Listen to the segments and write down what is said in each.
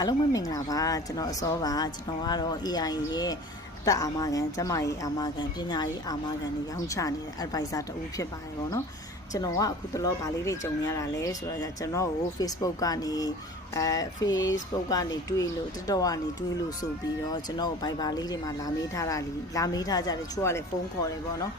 အားလုံးပဲမင်္ဂလာပါကျွန်တော်အစောပါကျွန်တော်ကတော့ AI ရဲ့အသက်အာမခံကျမကြီးအာမခံပညာရေးအာမခံတွေရောင်းချနေတဲ့ advisor တူဖြစ်ပါတယ်ပေါ့နော်ကျွန်တော်ကအခုတလောဗာလေးတွေကြုံရတာလဲဆိုတော့ကျွန်တော်ကို Facebook ကနေFacebook ကနေတွေ့လို့ TikTok ကနေတွေ့လို့ဆိုပြီးတော့ကျွန်တော်ကို Viber လေးတွေမှာလာမေးထားကြတယ်ချို့ကလည်းဖုန်းခေါ်တယ်ပေါ့နော်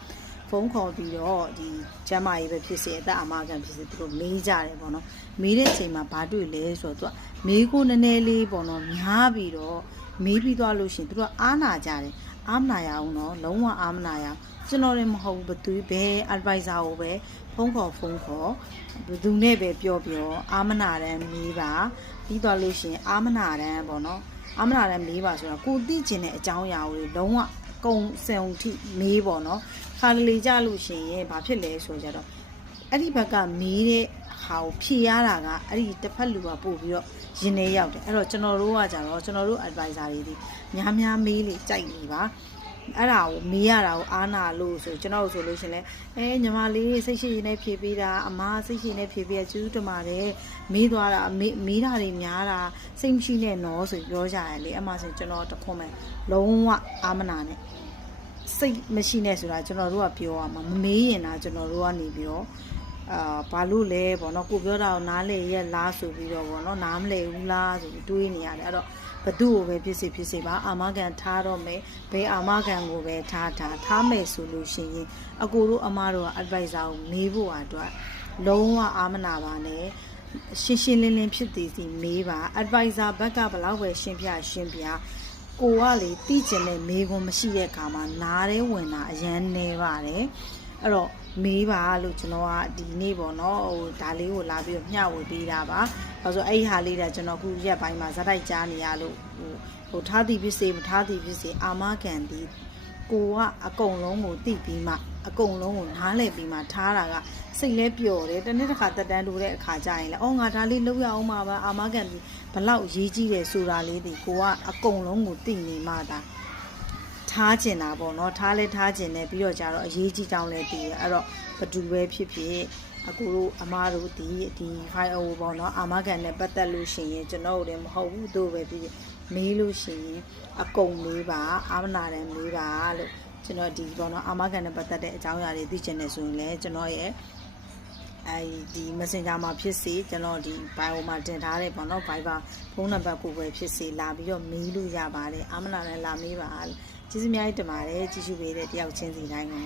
ဖုန်းခေါ်ပြီးတော့ဒီကျမကြီးပဲဖြစ်စေအသက်အာမခံဖြစ်စေသူတို့မေးကြတယ်ပေါ့နော်မေးတဲ့အချိန်မှာဘာတွေ့လဲဆိုတော့သူကမေးကိုနည်းနည်းလေးပေါ့နော်များပြီးတော့မေးပြီးသွားလို့ရှင်သူတို့ကအားနာကြတယ်အားမနာရအောင်နော်လုံးဝအားမနာရကျွန်တော်လည်းမဟုတ်ဘူးဘသူပဲ advisor ကိုပဲဖုန်းခေါ်ဘသူနဲ့ပဲပြောအားမနာတယ်မေးပါပြီးသွားလို့ရှင်အားမနာတယ်ပေါ့နော်အားမနာတယ်မေးပါဆိုတော့ကိုသိကျင်တဲ့အကြောင်းအရာကိုလုံးဝကုံစံထိမေးပေါ့နော်ခါလေကြလို့ရှင်ရင်ဘာဖြစ်လဲဆိုကြတော့အဲ့ဒီဘက်ကမေးတဲ့ဟာကိုဖြေရတာကအဲ့ဒီတစ်ဖက်လူကပို့ပြီးတော့ရင်ထဲရောက်တယ်အဲ့တော့ကျွန်တော်တို့ကကြတော့ကျွန်တော်တို့ advisor တွေဒီများမေးလေကြိုက်နေပါအဲ့ဒါကိုမေးရတာကိုအားနာလို့ဆိုကျွန်တော်ဆိုလို့ရှင်လဲညီမလေးစိတ်ရှိရင်နဲ့ဖြေပေးတာအမစိတ်ရှိနဲ့ဖြေပေးရကျူးတမာတယ်မေးသွားတာမေးတာတွေများတာစိတ်မရှိနဲ့နော်ဆိုပြောကြတယ်လေအမဆိုကျွန်တော်တခွန်းမဲ့လုံးဝအားမနာနဲ့စိတ်မရှိနဲ့ဆိုတာကျွန်တော်တို့ကပြောရမှာမမေးရင်ကျွန်တော်တို့ကနေပြီးတော့ဘာလို့လဲပေါ့နော်ကိုပြောတာကိုနားလေရက်လားဆိုပြီးတော့ပေါ့နော်နားမလဲဘူးလားဆိုပြီးတွေးနေရတယ်အဲ့တော့ဘသူ့ကိုပဲဖြစ်စေပါအာမခံထားတော့မယ်ဘယ်အာမခံကိုပဲထားမယ်ဆိုလို့ရှိရင်အကိုတို့အမတို့က advisor ကိုမေးဖို့အတွက်လုံးဝအာမနာပါနဲ့ရှင်းလင်းဖြစ်သေးစီမေးပါ advisor ဘက်ကဘလောက်ပဲရှင်းပြကိုကလေတိကျင်တဲ့မေးခွန်းမရှိတဲ့အခါမှာနားထဲဝင်တာအရန်နေပါတယ်အဲ့တော့မေးပါလို့ကျွန်တော်ကဒီနေ့ပေါ့နော်ဟိုဒါလေးကိုလာပြီးတော့မျှဝေပေးတာပါဘာလို့အဲ့ဒီဟာလေးကကျွန်တော်ခုရက်ပိုင်းမှာဇက်တိုက်ကြားနေရလို့ဟိုထားသည်ဖြစ်စေမထားသည်ဖြစ်စေအာမခံသည်ကိုကအကုန်လုံးကိုသိပြီးမှအကုန်လုံးကိုနားလည်ပြီးမှထားတာကစိတ်လဲပျော်တယ်တနေ့တစ်ခါတက်တန်းတိုးတဲ့အခါကျရင်လဲငါဒါလေးလုပ်ရအောင်ပါအာမခံသည်ဘလောက်ရေးကြည့်တယ်ဆိုတာလေးဒီကိုကအကုန်လုံးကိုသိနေမှသာထားကျင်တာပေါ့နော်ထားလဲထားကျင်တယ်ပြီးတော့ကြတော့အရေးကြီးကြောင်းလဲသိရအဲ့တော့ဘသူပဲဖြစ်အကိုတို့အမားတို့ဒီ file ပေါ့နော်အာမခံနဲ့ပတ်သက်လို့ရှိရင်ကျွန်တော်တို့မဟုတ်ဘူးတို့ပဲပြီးမေးလို့ရှိရင်အကုန်မေးပါအာမနာတယ်မေးပါလို့ကျွန်တော်ဒီပေါ့နော်အာမခံနဲ့ပတ်သက်တဲ့အကြောင်းအရာတွေသိချင်တယ်ဆိုရင်လည်းကျွန်တော်ရဲ့ဒီ Messenger မှာဖြစ်စေကျွန်တော်ဒီ bio မှာတင်ထားတဲ့ပေါ့နော် Viber ဖုန်းနံပါတ်ကိုပဲဖြစ်စေလာပြီးတော့မေးလို့ရပါတယ်အာမနာနဲ့လာမေးပါကျေးဇူးများတင်ပါတယ်ကြည့်ရှုပေးတဲ့တယောက်ချင်းစီတိုင်းကို